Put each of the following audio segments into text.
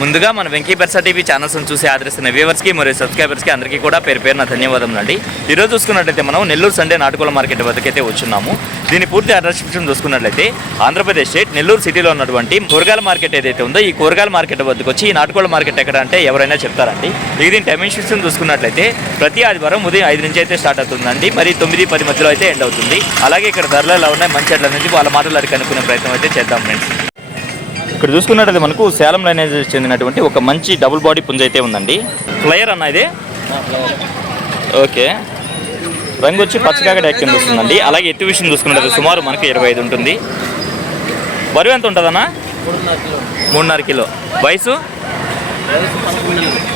ముందుగా మన వెంకీ బెర్సా టీవీ ఛానల్స్ని చూసి ఆదరిస్తున్న వ్యూవర్స్కి మరియు సబ్స్క్రైబర్స్కి అందరికీ కూడా పేరు పేరున ధన్యవాదములు అండి. ఈరోజు చూసుకున్నట్లయితే మనం నెల్లూరు సండే నాటుకోళ్ల మార్కెట్ వద్దకైతే వచ్చున్నాము. దీని పూర్తి అడ్రస్ చూసుకున్నట్లయితే ఆంధ్రప్రదేశ్ స్టేట్ నెల్లూరు సిటీలో ఉన్నటువంటి కూరగాయల మార్కెట్ ఏదైతే ఉందో ఈ కూరగాయల మార్కెట్ వద్దకు వచ్చి ఈ నాటుకోళ్ల మార్కెట్ ఎక్కడ అంటే ఎవరైనా చెప్తారండి. దీని టైమింగ్ సిస్టమ్ చూసుకున్నట్లయితే ప్రతి ఆదివారం ఉదయం 5 నుంచి అయితే స్టార్ట్ అవుతుందండి. మరి 9-10 మధ్యలో అయితే ఎండ్ అవుతుంది. అలాగే ఇక్కడ ధరలు ఎలా ఉన్నాయి మంచి ఎట్ల నుంచి వాళ్ళ మాటలు అడిగి కనుక్కునే ప్రయత్నం అయితే చేద్దాం ఫ్రెండ్స్. ఇక్కడ చూసుకున్నట్లయితే మనకు సేలం లైనేజ్ చెందినటువంటి ఒక మంచి డబుల్ బాడీ పుంజ అయితే ఉందండి. ఫ్లయర్ అన్న ఇది ఓకే. రంగు వచ్చి పచ్చకాగడ కింద వస్తుందండి. అలాగే ఎత్తు విషయం చూసుకున్నట్లయితే సుమారు మనకు 25 ఉంటుంది. బరువు ఎంత ఉంటుందన్నా? 3.5 కిలో. వయసు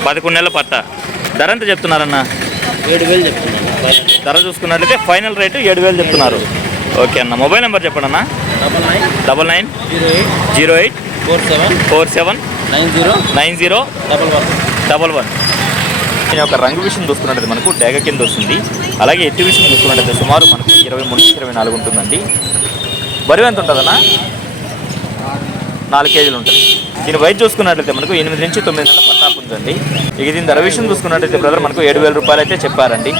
11 నెలల పట్ట. ధర ఎంత చెప్తున్నారన్న? 7,000 చెప్తున్నారు. ధర చూసుకున్నట్లయితే ఫైనల్ రేటు 7,000 చెప్తున్నారు. ఓకే అన్న. మొబైల్ నెంబర్ చెప్పండి అన్న. 990847909011. దీని యొక్క రంగు విషయం చూసుకున్నట్లయితే మనకు డేగ కింద వస్తుంది. అలాగే ఎత్తు విషయం చూసుకున్నట్లయితే సుమారు మనకు 23-24 ఉంటుందండి. బరువు ఎంత ఉంటుందన్నా? 4 కేజీలు ఉంటుంది. దీని వయసు చూసుకున్నట్లయితే మనకు 8 నుంచి 9 నెలల పట్టాపు ఉందండి. ఇక దీని ధర విషయం చూసుకున్నట్లయితే బ్రదర్ మనకు 7,000 రూపాయలు అయితే చెప్పారండి.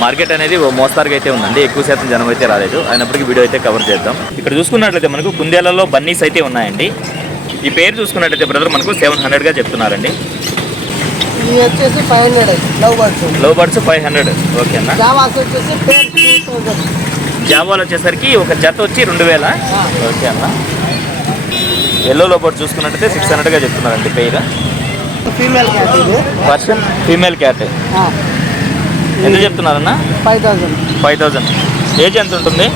మార్కెట్ అనేది మోస్తారుగా అయితే ఉందండి. ఎక్కువ శాతం జనం అయితే రాలేదు. అయినప్పటికీ వీడియో అయితే కవర్ చేద్దాం. ఇక్కడ చూసుకున్నట్లయితే మనకు కుందేళ్లలో బన్నీస్ అయితే ఉన్నాయండి. ఈ పేరు చూసుకున్నట్లయితే బ్రదర్ మనకు 700గా చెప్తున్నారండి. Love birds 500. ఓకే అన్న. జావాలు వచ్చేసరికి ఒక జత వచ్చి 2,000. ఓకే అన్న. ఎల్లో లవ్ బర్డ్ చూసుకున్నట్లయితే 600గా చెప్తున్నారండి పేరు. Person female cat. ఎంత చెప్తున్నారన్న? 5,000. ఏజ్ ఎంత ఉంటుంది?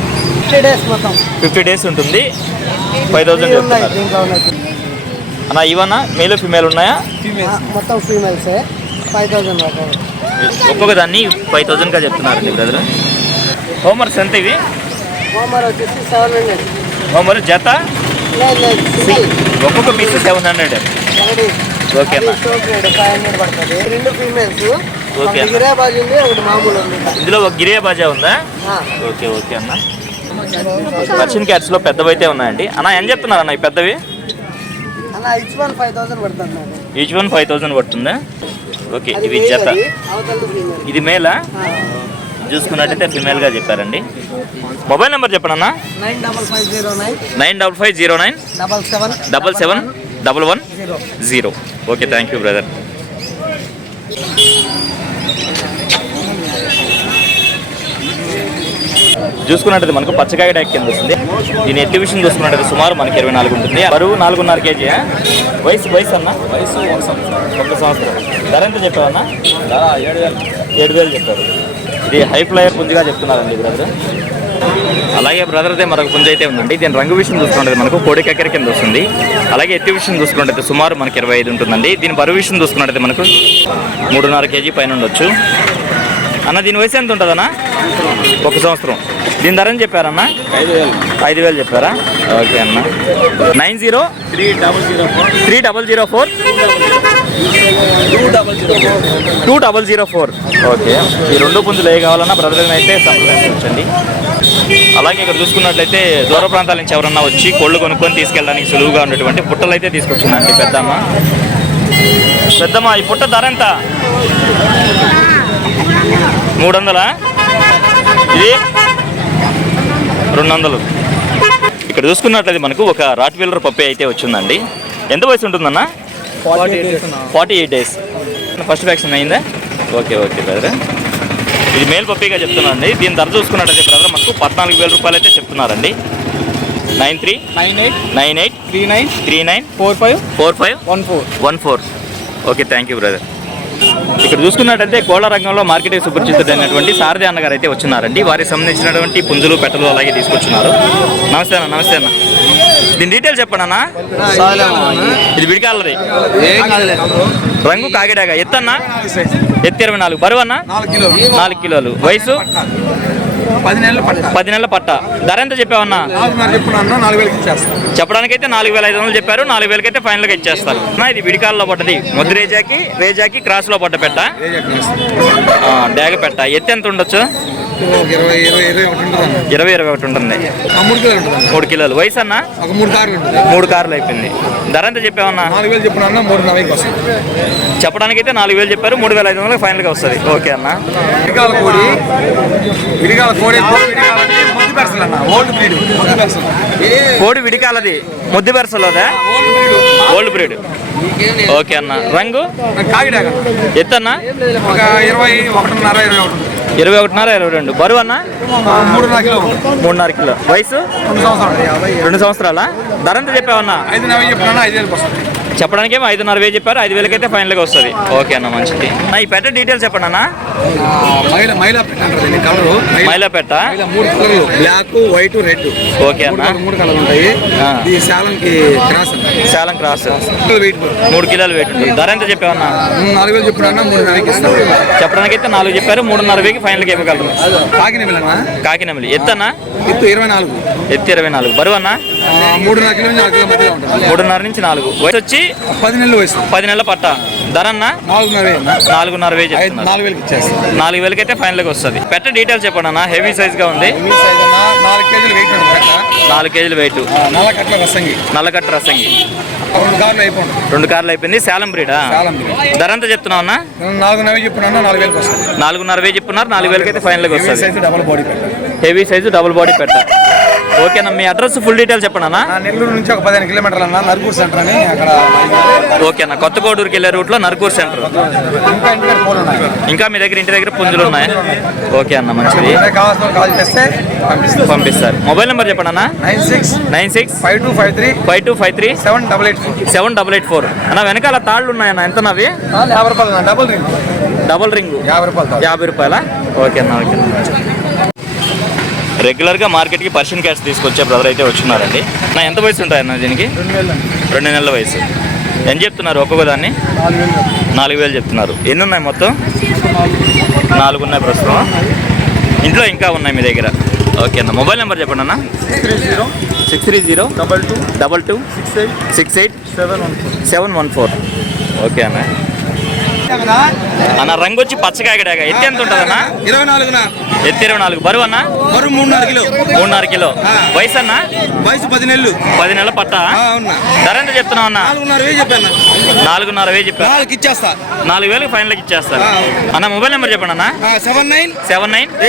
50 డేస్ ఉంటుంది. 5,000 చెప్తున్నారు అన్న. ఇవన్నా మేల్ ఫీమేల్ ఉన్నాయా? మొత్తం ఫీమేల్స్. 5,000 ఒక్కొక్క దాన్ని 5,000గా చెప్తున్నారండి బ్రదర్. హోంవర్క్స్ ఎంత ఇవి? హోంవర్క్ వచ్చేసి 700. హోంవర్క్ జత ఒక్కొక్క పీస్ 700. ఓకే అన్న. 500 పడుతుంది. 2 ఫీమేల్స్. ఓకే. ఇందులో ఒక గిరియా బాజా ఉందా? ఓకే ఓకే అన్న. పర్షియన్ క్యాట్స్లో పెద్దవైతే ఉన్నాయండి అన్న. ఏం చెప్తున్నారు అన్న ఈ పెద్దవి? ఈచ్ వన్ 5,000 పడుతుందా? ఓకే. ఇవి జత. ఇది మేలా? చూసుకున్నట్టయితే ఫిమేల్గా చెప్పారండి. మొబైల్ నెంబర్ చెప్పండి అన్న. 9509 771110. ఓకే. Thank you brother. చూసుకున్నట్టయితే మనకు పచ్చకాయ ట్యాక్ కింద వస్తుంది. దీని ఎత్తు విషయం చూసుకున్నట్టయితే సుమారు మనకి 24 ఉంటుంది. బరువు 4.5 కేజీ. వయసు అన్న? వయసు 1 సంవత్సరం. ధర ఎంత చెప్పావన్నా? 7,000 చెప్పారు. ఇది హై ఫ్లయర్ పుంజిగా చెప్తున్నారండి బ్రదర్. అలాగే బ్రదర్ అయితే మరొక పుంజ అయితే ఉందండి. దీని రంగు విషయం చూసుకుంటే మనకు కోడి కక్కెర కింద వస్తుంది. అలాగే ఎత్తు విషయం చూసుకున్నట్టయితే సుమారు మనకి 25 ఉంటుందండి. దీని బరువు విషయం చూసుకున్నట్టయితే మనకు 3.5 కేజీ పైన ఉండొచ్చు అన్న. దీని వయసు ఎంత ఉంటుందన్నా? 1 సంవత్సరం. దీని ధర అని చెప్పారన్నా? 5,000 చెప్పారా? ఓకే అన్న. 903004 ఓకే. ఈ 2 పుంజులు ఏ కావాలన్నా బ్రదర్ని అయితే సంప్రదించండి. అలాగే ఇక్కడ చూసుకున్నట్లయితే దూర ప్రాంతాల నుంచి ఎవరన్నా వచ్చి కోళ్ళు కొనుక్కొని తీసుకెళ్ళడానికి సులువుగా ఉన్నటువంటి పుట్టలు అయితే తీసుకొచ్చిందండి పెద్దమ్మ. ఈ పుట్ట ధర ఎంత? 300. ఇది 200. ఇక్కడ చూసుకున్నట్లయితే మనకు ఒక రాట్ వీలర్ పప్పి అయితే వచ్చిందండి. ఎంత వయసు ఉంటుందన్న? 48 డేస్. ఫస్ట్ వ్యాక్సిన్ అయిందా? Okay okay brother. ఇది మేల్ పప్పిగా చెప్తున్నానండి. దీని ధర చూసుకున్నట్టయితే బ్రదర్ మనకు 14,000 రూపాయలు అయితే చెప్తున్నారండి. 939839454514. ఓకే. Thank you brother. ఇక్కడ చూసుకున్నట్టయితే కోళ్ల రంగంలో మార్కెటింగ్ సుపరిచితుడైనటువంటి సారథి అన్నగారు అయితే వచ్చినారండి. వారికి సంబంధించినటువంటి పుంజులు పెట్టలు అలాగే తీసుకొచ్చున్నారు. నమస్తే అన్న. దీని డీటెయిల్స్ చెప్పండి అన్న. ఇది విడికాలది. రంగు కాకిడాగా. ఎత్తన్నా? ఎత్తు 24. బరువు అన్న? 4 కిలోలు. వయసు 10 నెలల పట్ట. ధర ఎంత చెప్పావన్నా? చెప్పడానికైతే 4,500 చెప్పారు. 4,000 అయితే ఫైనల్గా ఇచ్చేస్తారు. ఇది విడికాలలో పడ్డది. ముద్దు రేజాకి క్రాస్లో పడ్డ పెట్ట. డాగ పెట్ట. ఎత్తు ఎంత ఉండొచ్చు? 20, 21 ఉంటుంది. 3 కిలోలు. వయసు అన్న 3 కార్లు అయిపోయింది. ధర ఎంత చెప్పామన్నా? 4,000 చెప్పినా 3,40,000 వస్తుంది. చెప్పడానికైతే 4,000 చెప్పారు, 3,500 ఫైనల్గా వస్తుంది. ఓకే అన్న. కోడి విడికాలది ముద్దు బెరసలోదా? Old breed. ఓకే అన్న. రంగు ఎత్తన్నా? 21.5, 22. బరువు అన్న 3.5 కిలో. వయసు 2 సంవత్సరాల. ధర ఎంత చెప్పావన్నా? 5,000 చెప్పడానికి ఏమో 5,500 చెప్పారు, 5,000 అయితే ఫైనల్గా వస్తుంది. ఓకే అన్న, మంచిది. ఈ పెట్ట డీటెయిల్స్ చెప్పండి అన్న. మైలా పెట్ట 3 కలర్లు, బ్లాక్, వైట్, రెడ్. ఓకే అన్న. 3 కలర్లు ఉంటాయి. శాలం క్రాస్ 3 కిలోలు వెయిట్ ఉంటుంది. ధర ఎంత చెప్పావన్నా? 4,000 చెప్పినా 3,40,000 ఇస్తాం. చెప్పడానికి అయితే 4 చెప్పారు, 3.5కి ఫైనల్గా ఇవ్వగలరు. కాకినెమిలి. ఎత్తన్నా? ఎత్తు 24. ఎత్తు 24. బరువు అన్న 3.5 కిలో నుంచి 4 కిలో మధ్యలో ఉంటుంది. 3.5 నుంచి 4. వయసు వచ్చి 10 నెలలు వయసు. 10 నెలల పట్ట. ధర అన్న 4,500 చెప్తున్నారు. 4,000 ఇచ్చేస్తాం. 4,000 అయితే ఫైనల్గా వస్తుంది. పెట్ట డీటెయిల్స్ చెప్పండి అన్న. హెవీ సైజ్గా ఉంది. 4 కేజీలు వెయిట్ ఉంటుంది. 4 కేజీలు వెయిట్. నల్లకట్ట రసంగి 2 కార్లు అయిపోయింది. శాలం బ్రీడా? ధర ఎంత చెప్తున్నావు అన్న? 4,000 చెప్పినా 4,000 వస్తుంది. 4.5 చెప్తున్నారు, 4,000 అయితే ఫైనల్గా వస్తుంది. డబుల్ బాడీ పెట్ట. హెవీ సైజు డబుల్ బాడీ పెట్ట. ఓకేనా. మీ అడ్రస్ ఫుల్ డీటెయిల్స్ చెప్పండి అన్న. నెల్లూరు నుంచి ఒక 15 కిలోమీటర్లు అన్న, నర్గూర్ సెంటర్ అని అక్కడ. ఓకే అన్న. కొత్త కోడూరుకి వెళ్ళే రూట్లో నర్గూర్ సెంటర్. ఇంకా మీ దగ్గర ఇంటి దగ్గర పుంజులు ఉన్నాయి. ఓకే అన్న, మంచిది. కాల్ చేస్తే పంపిస్తారు. మొబైల్ నెంబర్ చెప్పండి అన్న. 96 5253 788 అన్న. వెనకాల తాళ్ళు ఉన్నాయన్న. ఎంత నవి? 50 రూపాయలు. డబుల్ రింగ్ 50 రూపాయల. ఓకే అన్న. ఓకే. రెగ్యులర్గా మార్కెట్కి పర్షియన్ క్యాట్స్ తీసుకొచ్చే బ్రదర్ అయితే వచ్చినారండి. నా ఎంత వయసు ఉంటాయన్న దీనికి? 2 నెలల వయసు. ఎంత చెప్తున్నారు ఒక్కొక్క దాన్ని? 4,000 చెప్తున్నారు. ఎన్ని ఉన్నాయి మొత్తం? 4 ఉన్నాయి ప్రస్తుతం. ఇంట్లో ఇంకా ఉన్నాయి మీ దగ్గర. ఓకే అన్న. మొబైల్ నెంబర్ చెప్పండి అన్న. 630 22 68 714. ఓకే అన్న. అన్న రంగు వచ్చి పచ్చకాయగడాగా. ఎత్తి ఎంత ఉంటుంది అన్న? 24. ఎత్తి 24. బరువు అన్న? బరువు 3.5 కిలో. 3.5 కిలో. వయసు అన్న? వయసు 10 నెలలు. 10 నెలల పట్ట. ధర ఎంత చెప్తున్నావు అన్న? 4,500 చెప్పాను. 4,500 చెప్పాను. 4,000 ఇచ్చేస్తా. 4,000 ఫైనల్కి ఇచ్చేస్తారు. అన్న మొబైల్ నెంబర్ చెప్పండి అన్న. 79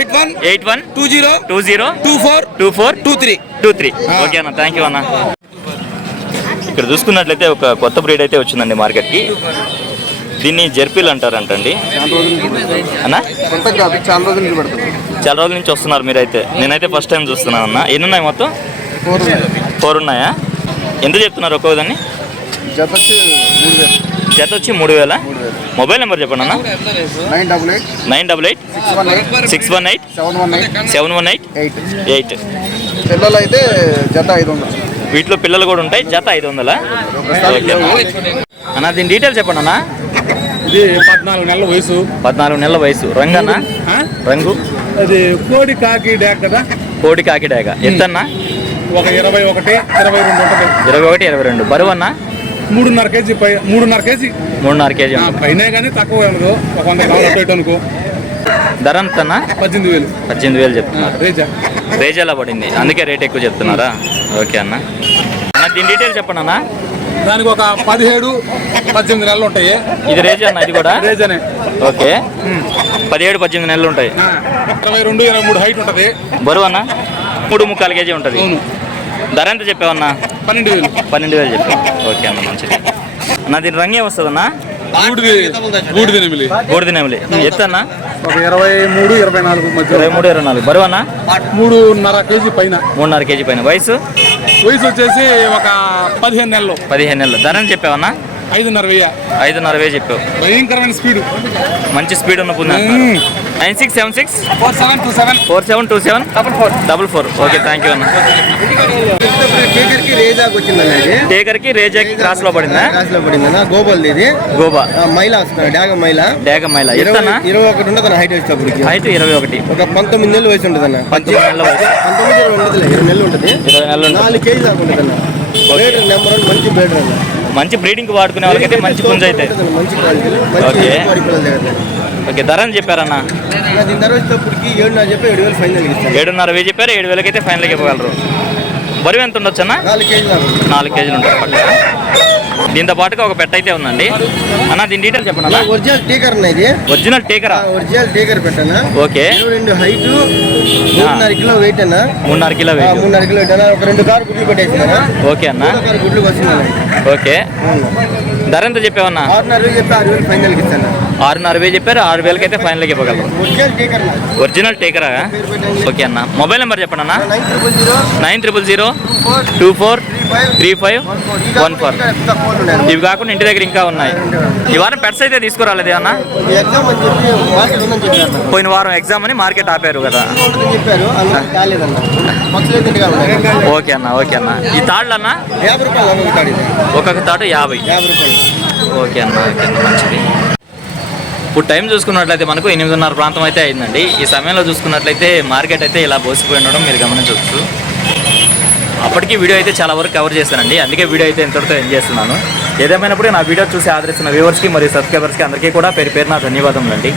81 20 24 23. ఓకే అన్న, థ్యాంక్ యూ అన్న. ఇక్కడ చూసుకున్నట్లయితే ఒక కొత్త బ్రీడ్ అయితే వచ్చిందండి మార్కెట్కి. దీన్ని జెర్పీలు అంటారంటండి అన్న. చాలా రోజుల నుంచి వస్తున్నారు మీరైతే. నేనైతే ఫస్ట్ టైం చూస్తున్నాను అన్న. ఎన్ని ఉన్నాయి మొత్తం? 4 ఉన్నాయా? ఎంత చెప్తున్నారు ఒక్కోదాన్ని? జత వచ్చి 3,000. మొబైల్ నెంబర్ చెప్పండి అన్న. 988 618 718 పిల్లలు అయితే జత 500. వీటిలో పిల్లలు కూడా ఉంటాయి. జత 500. ఓకే అన్న. దీని డీటెయిల్స్ చెప్పండి అన్న. ఇది 14 నెలల వయసు. 14 నెలల వయసు. రంగు అన్న? రంగు అది కోడి కాకి డాక్ కదా. కోడి కాకి డాక. ఎత్తన్నా? ఒక 21 22 ఉంటుంది. 21 22. బరువు అన్న? 3.5 కేజీ. 3.5 కేజీ పైన కానీ తక్కువ ఉండదు. ఒక 100 గ్రాములు అనుకో. ధర ఎంత అన్న? 18,000 చెప్తున్నారు. రేజాలా పడింది, అందుకే రేట్ ఎక్కువ చెప్తున్నారా? ఓకే అన్న. దీని డీటెయిల్స్ చెప్పండి అన్న. దానికి ఒక 17-18 నెలలు ఉంటాయి. ఇది రేజా అన్న? ఇది కూడా రేజానే. ఓకే. 17-18 నెలలు ఉంటాయి. 22-23 హైట్ ఉంటుంది. బరువు అన్న? 3.25 కేజీ ఉంటుంది. ధర ఎంత చెప్పావన్నా? 12,000 చెప్పావు. ఓకే అన్న, మంచిది అన్న. దీని రంగు ఏమొస్తుంది అన్న? బూడిదెనెమిలి. ఎత్తు అన్న? ఒక 23-24 మధ్య. 23-24. బరువు అన్న? 3.5 కేజీ పైన. 3.5 కేజీ పైన. వయసు వచ్చేసి ఒక 15 నెలలు. 15 నెలలు. ధర అని చెప్పావన్నా? 5,500 చెప్పావు. భయంకరమైన స్పీడ్, మంచి స్పీడ్ ఉన్న పుంజు. 9676 4727 44. ఓకే, థ్యాంక్ యూ అన్న. టేకర్కి రేజాకి క్రాస్ లో పడిందా? గోబల్ ఇది. గోబా మైలా వస్తుంది. డాగ మైలా. ఎత్తనా? 21 ఉంటుంది హైట్. వచ్చేటప్పటికి హైట్ 21. ఒక 19 నెలల వయసు ఉంటుంది అన్న. 19 నెలల వయసు. 19 20 నెలలు ఉంటుంది. 20 నెలలు. 4 కేజీ దాకా ఉంటుంది అన్న. బేడర్ నెంబర్ 1 మంచి బేడర్ అన్న. మంచి బ్రీడింగ్ వాడుకునే వాళ్ళకైతే మంచి పుంజ అవుతాయి. మంచి క్వాలిటీ మంచి ఓకే. ఎగుబడి పిల్లల దగ్గర. ఓకే, ధర అని చెప్పారన్న? దీని ధర వచ్చేటప్పటికి 7.5 చెప్పి 7,000 ఫైనల్ ఇస్తాను. 7,500 చెప్పారు, 7,000 అయితే ఫైనల్గా ఇవ్వగలరు. బరువు ఎంత ఉండొచ్చు అన్న? 4 కేజీలు 4 కేజీలు ఉంటుంది పక్క. దీంతో పాటుగా ఒక పెట్ట అయితే ఉందండి అన్న. దీని డీటెయిల్ చెప్పండి అన్న. ఒరిజినల్ టీకర్ అన్న ఇది. ఒరిజినల్ టేకరా? ఒరిజినల్ టీకర్ పెట్టాను. ఓకే. 22 హైట్, 3.5 కిలో వెయిట్ అన్న. 3.5 కిలో వెయిట్. 3.5 కిలో వెయిట్ అన్న. ఒక 2 కారు గుడ్లు పెట్టేసినా. ఓకే అన్న. 2 కారు గుడ్లు వచ్చిందన్న. ఓకే, ధర ఎంత చెప్పావన్నా? 6,500 చెప్పి 6,000 ఫైనల్ ఇస్తాను. 6,500 చెప్పారు, 6,000 అయితే ఫైనల్గా ఇవ్వగలరు. ఒరిజినల్ టీకర్ అన్న. ఒరిజినల్ టేకరా? ఓకే అన్న. మొబైల్ నెంబర్ చెప్పండి అన్న. 9000 900243514. ఇవి కాకుండా ఇంటి దగ్గర ఇంకా ఉన్నాయి. ఈ వారం పెట్స్ అయితే తీసుకురాలేదు అన్న? ఎగ్జామ్ అని చెప్పి మార్కెట్ ఉందని చెప్పారు. పోయిన వారం ఎగ్జామ్ అని మార్కెట్ ఆపారు కదా. చెప్పారు అందులో కాలేదన్న. పక్షులు తింటుగా ఉన్నాయి. ఓకే అన్న, ఓకే అన్న. ఈ తాళ్ళు అన్న? 50 రూపాయలు ఒక్కొక్క తాడు ఇది. ఒక్కొక్క తాడు 50. 50 రూపాయలు. ఓకే అన్న, ఓకే అన్న, మంచిది. ఇప్పుడు టైం చూసుకున్నట్లయితే మనకు 8:30 ప్రాంతం అయితే అయిందండి. ఈ సమయంలో చూసుకున్నట్లయితే మార్కెట్ అయితే ఇలా బోసిపోయి ఉండడం మీరు గమనించవచ్చు. అప్పటికి వీడియో అయితే చాలా వరకు కవర్ చేస్తానండి, అందుకే వీడియో అయితే ఎంతటితో ఎంజాయ్ చేస్తున్నాను. ఏదేమైనప్పుడు నా వీడియో చూసి ఆదరిస్తున్న వ్యూవర్స్కి మరియు సబ్స్క్రైబర్స్కి అందరికీ కూడా పేరు పేరున ధన్యవాదములండి.